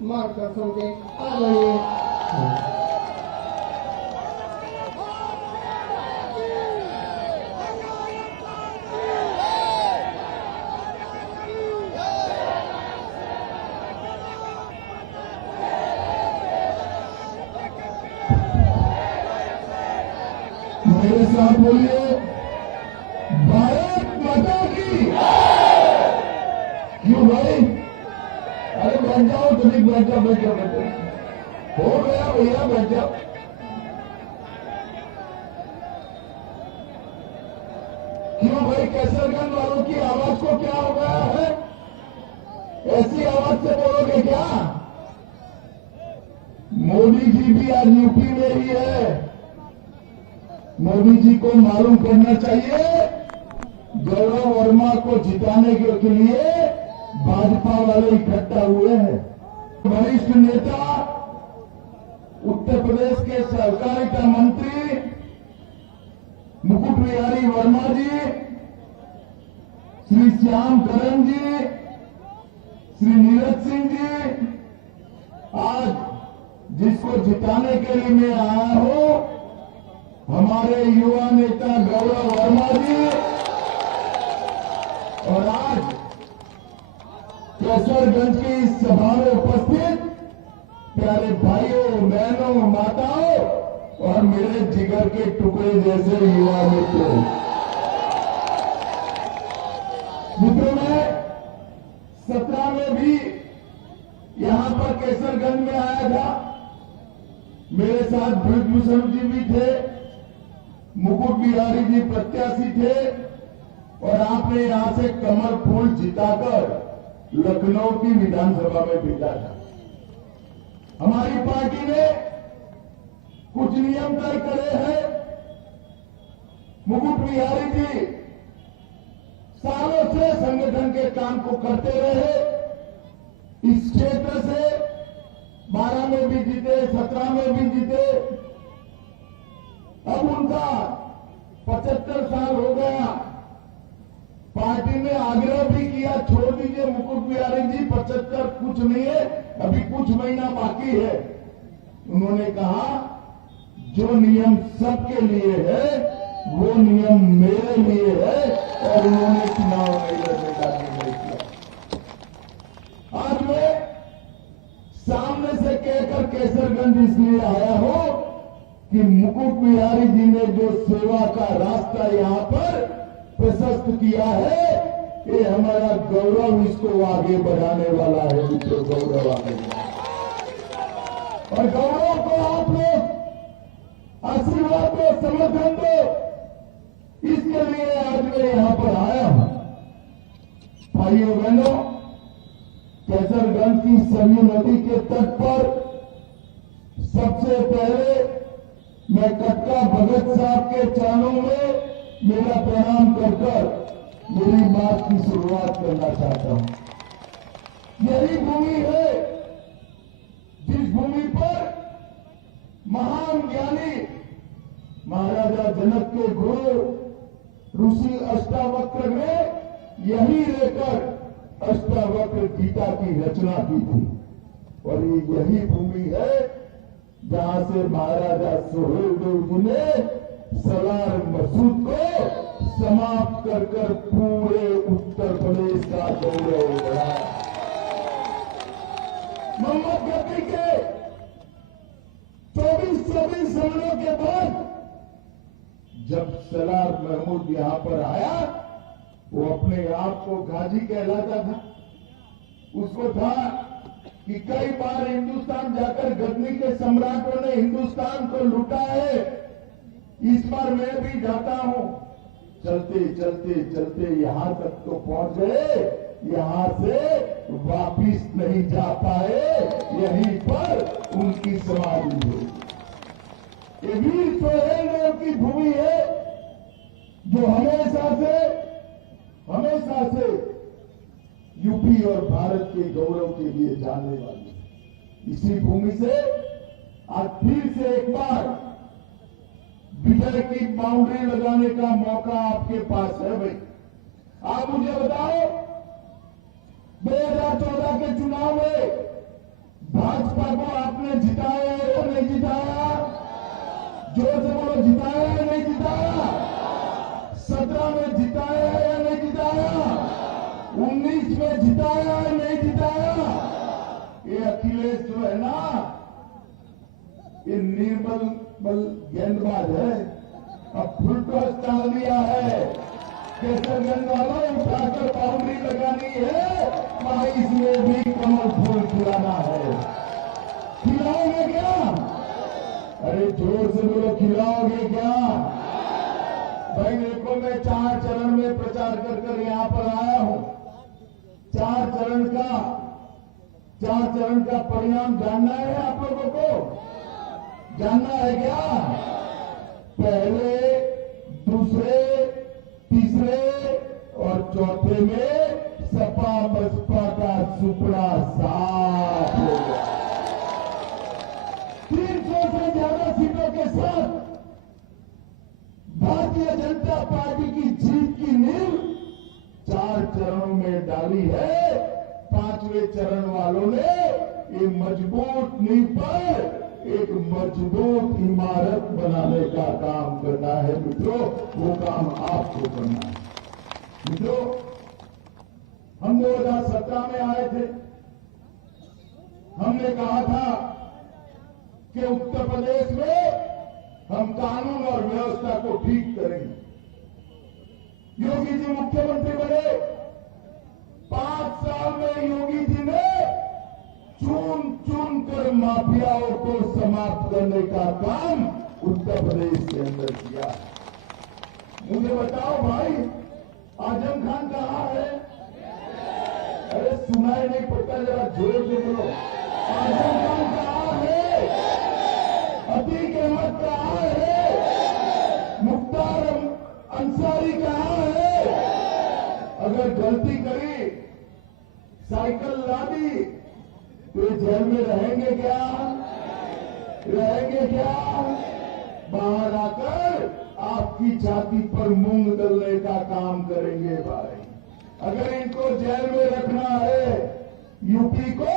मार्गदर्शन के आदरणीय मेरे साथ बोलिए, भारत माता की। क्यों भाई? अरे बैठ जाओ, तुझे बैठ जाओ, बैठ जाओ, बैठ जाओ। हो गया भैया, बैठ जाओ। क्यों भाई, कैसरगंज वालों की आवाज को क्या हो गया है? ऐसी आवाज से बोलोगे क्या? मोदी जी भी आज यूपी में ही है। मोदी जी को मालूम करना चाहिए, गौरव वर्मा को जिताने के लिए भाजपा वाले इकट्ठा हुए हैं। वरिष्ठ नेता, उत्तर प्रदेश के सहकारिता मंत्री मुकुट बिहारी वर्मा जी, श्री श्याम करण जी, श्री नीरज सिंह जी, आज जिसको जिताने के लिए मैं आया हूं, हमारे युवा नेता गौरव वर्मा जी, और आज कैसरगंज की इस सभा में उपस्थित प्यारे भाइयों, बहनों, माताओं और मेरे जिगर के टुकड़े जैसे युवा मित्रों। मैं 17 में भी यहां पर कैसरगंज में आया था। मेरे साथ ब्रजभूषण जी भी थे, मुकुट बिहारी जी प्रत्याशी थे, और आपने यहां से कमल फूल जिताकर लखनऊ की विधानसभा में भेजा था। हमारी पार्टी ने कुछ नियम तय करे हैं। मुकुट बिहारी जी सालों से संगठन के काम को करते रहे। इस क्षेत्र से 12 में भी जीते, 17 में भी जीते। अब उनका 75 साल हो गया। पार्टी ने आग्रह भी किया, छोड़ दीजिए मुकुट बिहारी जी, 75 कुछ नहीं है, अभी कुछ महीना बाकी है। उन्होंने कहा जो नियम सबके लिए है वो नियम मेरे लिए है, और उन्होंने चुनाव नहीं लड़ने का निर्णय किया। आज मैं सामने से कहकर कैसरगंज इसलिए आया हूं कि मुकुट बिहारी जी ने जो सेवा का रास्ता यहां पर प्रशस्त किया है, ये हमारा गौरव इसको आगे बढ़ाने वाला है। मित्रों, गौरव आगे, और गौरव को आप लोग आशीर्वाद दो, समर्थन दो, इसके लिए आज मैं यहां पर आया हूं। भाइयों बहनों, कैसरगंज की सरयू नदी के तट पर सबसे पहले मैं कटका भगत साहब के चरणों में मेरा प्रणाम कर मेरी बात की शुरुआत करना चाहता हूं। यही भूमि है जिस भूमि पर महान ज्ञानी महाराजा जनक के गुरु ऋषि अष्टावक्र ने यही रहकर अष्टावक्र गीता की रचना की थी, और ये यही भूमि है जहां से महाराजा सुहेलदेव जी ने सलार मसूद को समाप्त कर पूरे उत्तर प्रदेश का गौरव बढ़ाया। मोहम्मद गद्दी के 24 सालों के बाद जब सलार महमूद यहां पर आया, वो अपने आप को गाजी कहलाता था। उसको था कि कई बार हिंदुस्तान जाकर गजनी के सम्राटों ने हिंदुस्तान को लूटा है, इस बार मैं भी जाता हूं। चलते चलते चलते यहां तक तो पहुंच गए, यहां से वापिस नहीं जा पाए, यहीं पर उनकी समाधि है। ये वीर सोहेलदेव की भूमि है जो हमेशा से यूपी और भारत के गौरव के लिए जानने वाली है। इसी भूमि से आज फिर से एक बार विजय की बाउंड्री लगाने का मौका आपके पास है। भाई, आप मुझे बताओ, 2014 के चुनाव में भाजपा को आपने जिताया है या नहीं जिताया? जोर से बोलो, जिताया है नहीं जिताया? 17 में जिताया है या नहीं जिताया? 19 में जिताया है नहीं जिताया? ये अखिलेश जो है ना, ये निर्बल गेंदबाज है। अब फुल टॉस डाल दिया है। केसरगंज वालों, उठाकर बाउंड्री लगानी है, वहां इसमें भी कमल फूल खिलाना है। खिलाओगे क्या? अरे जोर से बोलो, खिलाओगे क्या? भाई देखो, मैं 4 चरण में प्रचार कर कर यहां पर आया हूं। 4 चरण का परिणाम जानना है आप लोगों को? जानना है क्या? पहले, दूसरे, तीसरे और चौथे में सपा बसपा का सुपड़ा साफ हो गया। 300 से ज्यादा सीटों के साथ भारतीय जनता पार्टी की जीत की नींव 4 चरणों में डाली है। 5वें चरण वालों ने ये मजबूत नींव पर एक मजबूत इमारत बनाने का काम करना है मित्रों। वो काम आपको करना है मित्रों। हम 2017 में आए थे। हमने कहा था कि उत्तर प्रदेश में हम कानून और व्यवस्था को ठीक करेंगे। योगी जी मुख्यमंत्री बने। 5 साल में योगी जी ने चुन कर माफियाओं को समाप्त करने का काम उत्तर प्रदेश के अंदर किया। मुझे बताओ भाई, आजम खान कहां है? अरे सुनाई नहीं पड़ता, जरा जोर से बोलो। आजम खान कहां है? अतीक अहमद कहां है? मुख्तार अंसारी कहां है? अगर गलती करी, साइकिल ला दी, तो जेल में रहेंगे क्या? रहेंगे क्या? बाहर आकर आपकी छाती पर मूंग दलने का काम करेंगे भाई। अगर इनको जेल में रखना है, यूपी को,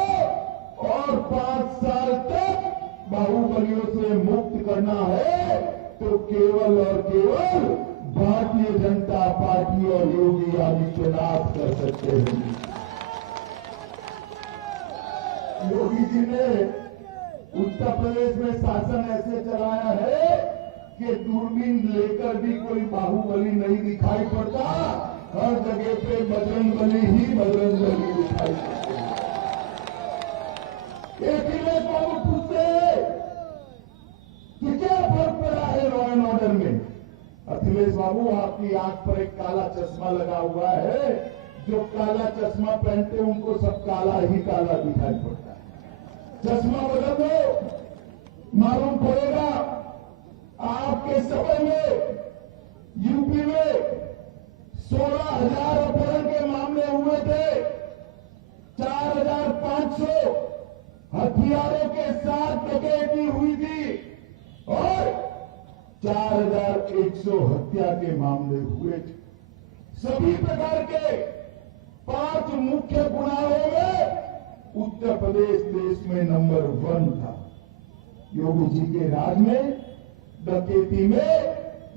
और 5 साल तक बाहुबलियों से मुक्त करना है, तो केवल और केवल भारतीय जनता पार्टी और योगी आदित्यनाथ कर सकते हैं। योगी जी ने उत्तर प्रदेश में शासन ऐसे चलाया है कि दूरबीन लेकर भी कोई बाहुबली नहीं दिखाई पड़ता। हर जगह पे बजरंगबली ही बजरंगबली दिखाई पड़ते हैं। अखिलेश बाबू पूछते हैं कि क्या फर्क पड़ा है लॉ एंड ऑर्डर में? अखिलेश बाबू, आपकी आंख पर एक काला चश्मा लगा हुआ है। जो काला चश्मा पहनते हैं उनको सब काला ही काला दिखाई पड़ता है। चश्मा बदल दो, मालूम पड़ेगा। आपके समय में यूपी में 16,000 अपहरण के मामले हुए थे। 4,500 हथियारों के साथ डकैती हुई थी और 4,100 हत्या के मामले हुए थे। सभी प्रकार के 5 मुख्य गुनाहों में उत्तर प्रदेश देश में नंबर 1 था। योगी जी के राज में डकैती में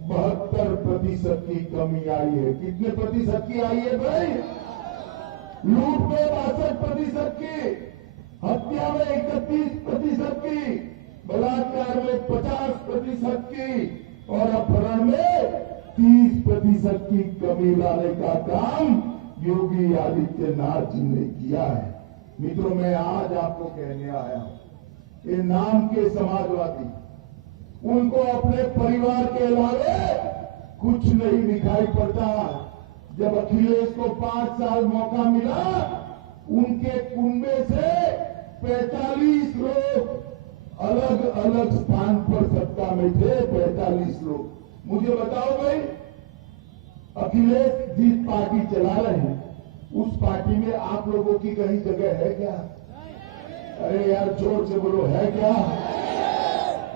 72% की कमी आई है। कितने प्रतिशत की आई है भाई? लूट में 62% की, हत्या में 31% की, बलात्कार में 50% की और अपहरण में 30% की कमी लाने का काम योगी आदित्यनाथ जी ने किया है। मित्रों, मैं आज आपको कहने आया हूं, ये नाम के समाजवादी, उनको अपने परिवार के अलावे कुछ नहीं दिखाई पड़ता। जब अखिलेश को 5 साल मौका मिला, उनके कुंबे से 45 लोग अलग अलग स्थान पर सत्ता में थे। 45 लोग। मुझे बताओ भाई, अखिलेश जिस पार्टी चला रहे हैं उस पार्टी में आप लोगों की कहीं जगह है क्या? अरे यार जोर से बोलो, है क्या?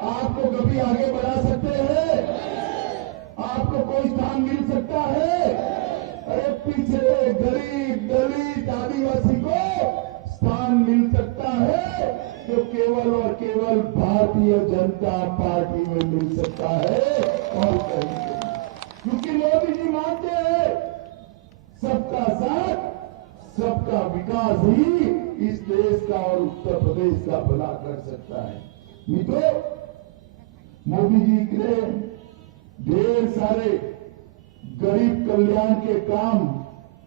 आपको कभी आगे बढ़ा सकते हैं? आपको कोई स्थान मिल सकता है? अरे पिछड़े, गरीब, दलित, आदिवासी को स्थान मिल सकता है। भारतीय जनता पार्टी में मिल सकता है और कहीं नहीं। क्योंकि मोदी जी मानते हैं सबका साथ सबका विकास ही इस देश का और उत्तर प्रदेश का भला कर सकता है। मित्रों, मोदी जी ने ढेर सारे गरीब कल्याण के काम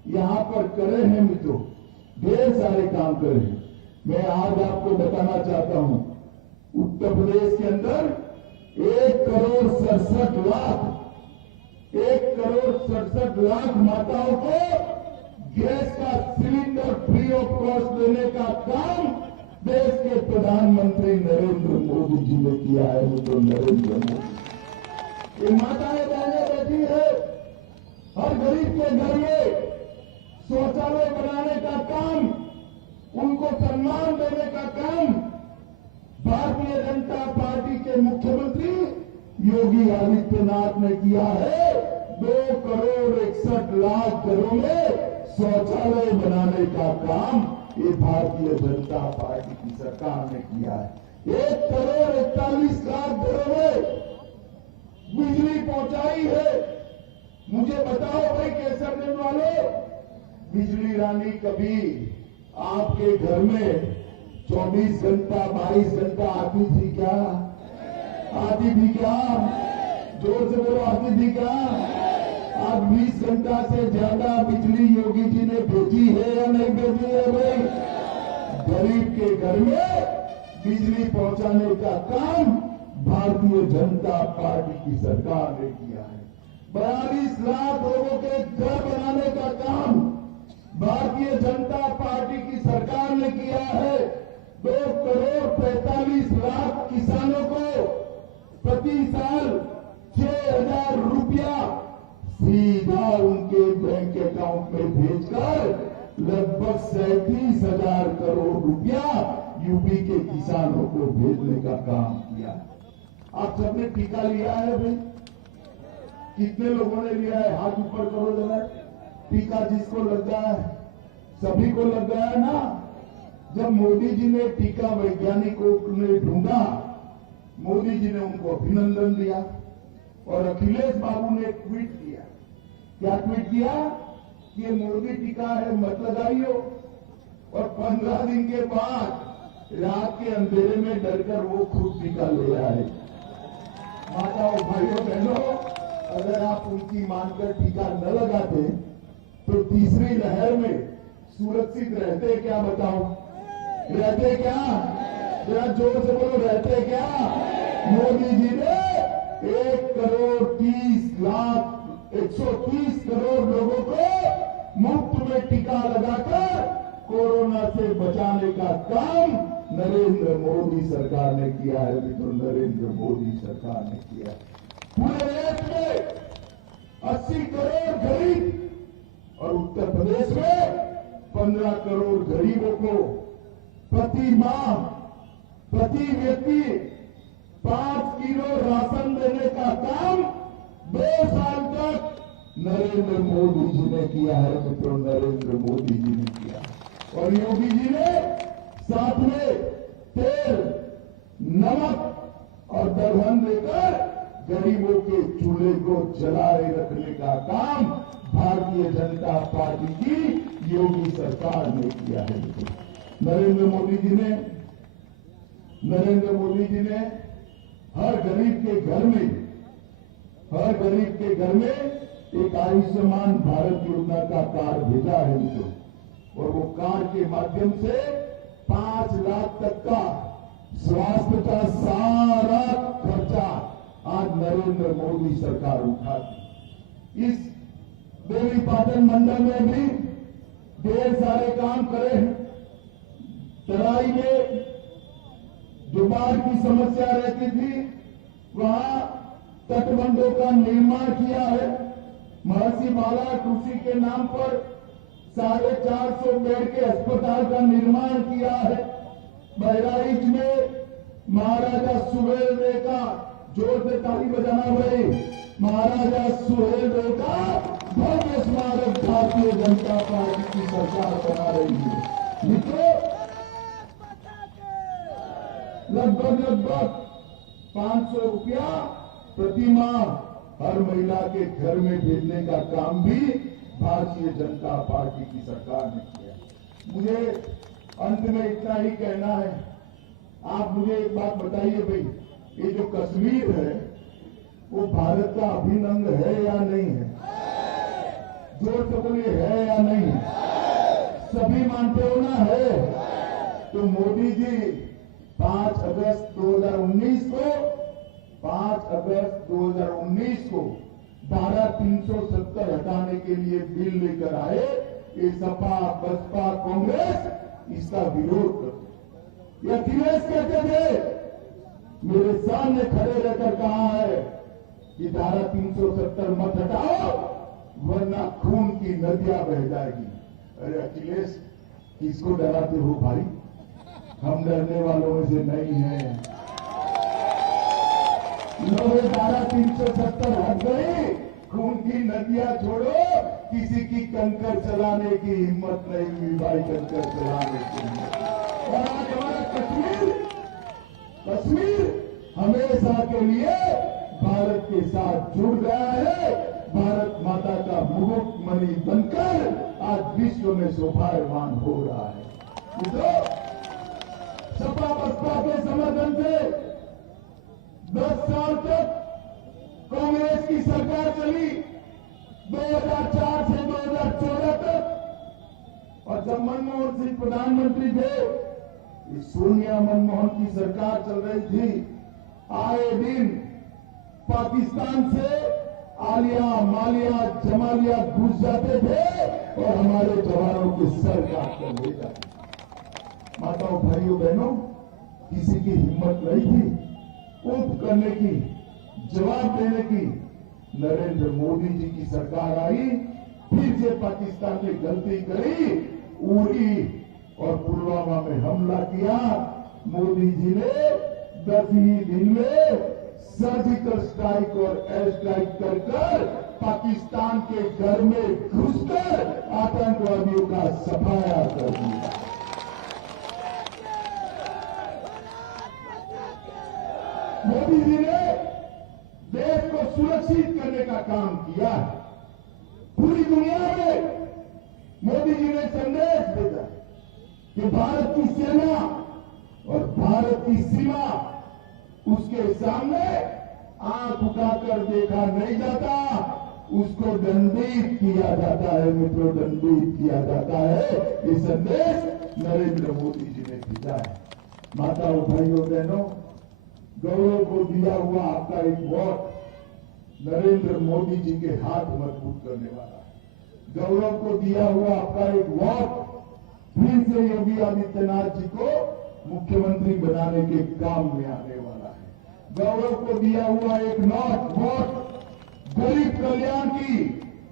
यहां पर करे हैं। मित्रों, ढेर सारे काम करे हैं। मैं आज आपको बताना चाहता हूं, उत्तर प्रदेश के अंदर 1,67 लाख माताओं को गैस का सिलेंडर फ्री ऑफ कॉस्ट देने का काम देश के प्रधानमंत्री नरेंद्र मोदी जी ने किया है। तो नरेंद्र मोदी, ये माताएं बहनें बैठी है, हर गरीब के घर में शौचालय बनाने का काम, उनको सम्मान देने का काम भारतीय जनता पार्टी के मुख्यमंत्री योगी आदित्यनाथ ने किया है। 2,61,00,000 घरों में शौचालय बनाने का काम ये भारतीय जनता पार्टी की सरकार ने किया है। 1,41,00,000 घरों में बिजली पहुंचाई है। मुझे बताओ भाई केसरगंज वालों, बिजली रानी कभी आपके घर में 24 घंटा 22 घंटा आती थी क्या? आती थी क्या? जोर से बोलो, आती थी क्या? आज 20 घंटा से ज्यादा बिजली योगी जी ने भेजी है या नहीं भेजी है भाई? गरीब के घर में बिजली पहुंचाने का काम भारतीय जनता पार्टी की सरकार ने किया है। 42 लाख लोगों के घर बनाने का काम भारतीय जनता पार्टी की सरकार ने किया है। 2,45,00,000 किसानों को प्रति साल 6,000 रुपया सीधा उनके बैंक अकाउंट में भेजकर लगभग 37,000 करोड़ रुपया यूपी के किसानों को भेजने का काम किया। आप सबने टीका लिया है भाई? कितने लोगों ने लिया है? हाथ ऊपर करो जरा। टीका जिसको लग गया है, सभी को लग गया है ना? जब मोदी जी ने टीका वैज्ञानिकों ने ढूंढा, मोदी जी ने उनको अभिनंदन दिया और अखिलेश बाबू ने ट्वीट किया। क्या ट्वीट किया? कि ये मोदी टीका है, मत लगाइयो। और 15 दिन के बाद रात के अंधेरे में डरकर वो खुद टीका ले आए। माताओं, भाइयों, बहनों, अगर आप उनकी मानकर टीका न लगाते तो तीसरी लहर में सुरक्षित रहते क्या? बताओ, रहते क्या? जरा जोर से बोलो, रहते क्या? मोदी जी ने 1,30,00,000 करोड़ लोगों को मुफ्त में टीका लगाकर कोरोना से बचाने का काम नरेंद्र मोदी सरकार ने किया है। मित्रों, नरेंद्र मोदी सरकार ने किया। पूरे देश में 80 करोड़ गरीब और उत्तर प्रदेश में 15 करोड़ गरीबों को प्रति माह, प्रति व्यक्ति 5 किलो राशन देने का काम 2 साल तक नरेंद्र मोदी जी ने किया है। मित्रों, नरेंद्र मोदी जी ने किया। और योगी जी ने साथ में तेल, नमक और दलहन देकर गरीबों के चूल्हे को जलाए रखने का काम भारतीय जनता पार्टी की योगी सरकार ने किया है। नरेंद्र मोदी जी ने हर गरीब के घर में एक आयुष्मान भारत योजना का कार्ड भेजा है उनको। और वो कार्ड के माध्यम से 5 लाख तक का स्वास्थ्य का सारा खर्चा आज नरेंद्र मोदी सरकार उठाती। इस देवीपाटन मंडल में भी ढेर सारे काम करे हैं। तराई में जो बाढ़ की समस्या रहती थी, वहां तटबंधों का निर्माण किया है। महर्षि बाला कृषि के नाम पर 450 बेड के अस्पताल का निर्माण किया है। बहराइच में महाराजा सुहेलदेव का, जोर से ताली बजाना भाई, महाराजा सुहेलदेव का भव्य स्मारक भारतीय जनता पार्टी की सरकार बना रही है। मित्रों, लगभग 500 रुपया प्रति माह हर महिला के घर में भेजने का काम भी भारतीय जनता पार्टी की सरकार ने किया। मुझे अंत में इतना ही कहना है, आप मुझे एक बात बताइए भाई, ये जो कश्मीर है वो भारत का अभिन्न अंग है या नहीं है? जोर से बोलिए, है या नहीं है? सभी मानते हो ना? है। तो मोदी जी 5 अगस्त 2019 को धारा 370 हटाने के लिए बिल लेकर आए। ये सपा, बसपा, कांग्रेस इसका विरोध करते। ये अखिलेश कहते थे, मेरे सामने खड़े रहकर कहा है कि धारा 370 मत हटाओ वरना खून की नदियां बह जाएगी। अरे अखिलेश, किसको डराते हो भाई? हम डरने वालों में से नहीं हैं। लोग धारा 370 हट गई, खून की नदियां छोड़ो, किसी की कंकर चलाने की हिम्मत नहीं हुई भाई, कंकर चलाने की हिम्मत। और आज हमारा कश्मीर हमेशा के लिए भारत के साथ जुड़ गया है। भारत माता का मुकुटमणि बनकर आज विश्व में शोभायमान हो रहा है। मित्रों, सपा बसपा के समर्थन से 10 साल तक कांग्रेस की सरकार चली, 2004 से 2014 तक। और जब मनमोहन सिंह प्रधानमंत्री थे, सोनिया मनमोहन की सरकार चल रही थी, आए दिन पाकिस्तान से आलिया, मालिया, जमालिया घुस जाते थे और हमारे जवानों के सर काट कर ले जाते। माताओं, भाइयों, बहनों, किसी की हिम्मत नहीं थी उठ करने की, जवाब देने की। नरेंद्र मोदी जी की सरकार आई, फिर से पाकिस्तान ने गलती करी, उड़ी और पुलवामा में हमला किया। मोदी जी ने 10 ही दिन में सर्जिकल स्ट्राइक और एयर स्ट्राइक कर पाकिस्तान के घर में घुसकर आतंकवादियों का सफाया कर दिया। मोदी जी ने देश को सुरक्षित करने का काम किया। पूरी दुनिया में मोदी जी ने संदेश भेजा कि भारत की सेना और भारत की सीमा, उसके सामने आंख उठाकर देखा नहीं जाता, उसको दंडित किया जाता है। मित्रों, दंडित किया जाता है। ये संदेश नरेंद्र मोदी जी ने भेजा है। माताओं, भाइयों, बहनों, गौरव को दिया हुआ आपका एक वोट नरेंद्र मोदी जी के हाथ मजबूत करने वाला है। गौरव को दिया हुआ आपका एक वोट फिर से योगी आदित्यनाथ जी को मुख्यमंत्री बनाने के काम में आने वाला है। गौरव को दिया हुआ एक वोट गरीब कल्याण की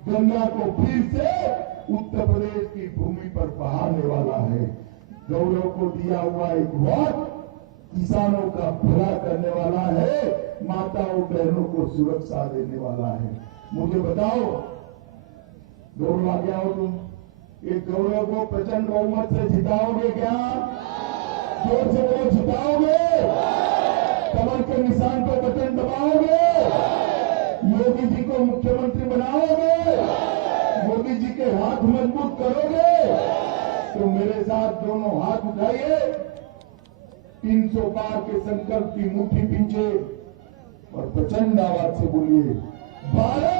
गंगा को फिर से उत्तर प्रदेश की भूमि पर बहाने वाला है। गौरव को दिया हुआ एक वोट किसानों का भला करने वाला है, माताओं बहनों को सुरक्षा देने वाला है। मुझे बताओ, गौरव आ गया हो तुम? एक गौरव को प्रचंड बहुमत से जिताओगे क्या? जोर से बोलो, जिताओगे? कमल के निशान पर बटन दबाओगे? योगी जी को मुख्यमंत्री बनाओगे? मोदी जी के हाथ मजबूत करोगे? तो मेरे साथ दोनों हाथ उठाइए, 300 पार के संकल्प की मुट्ठी पीछे और प्रचंड आवाज से बोलिए, भारत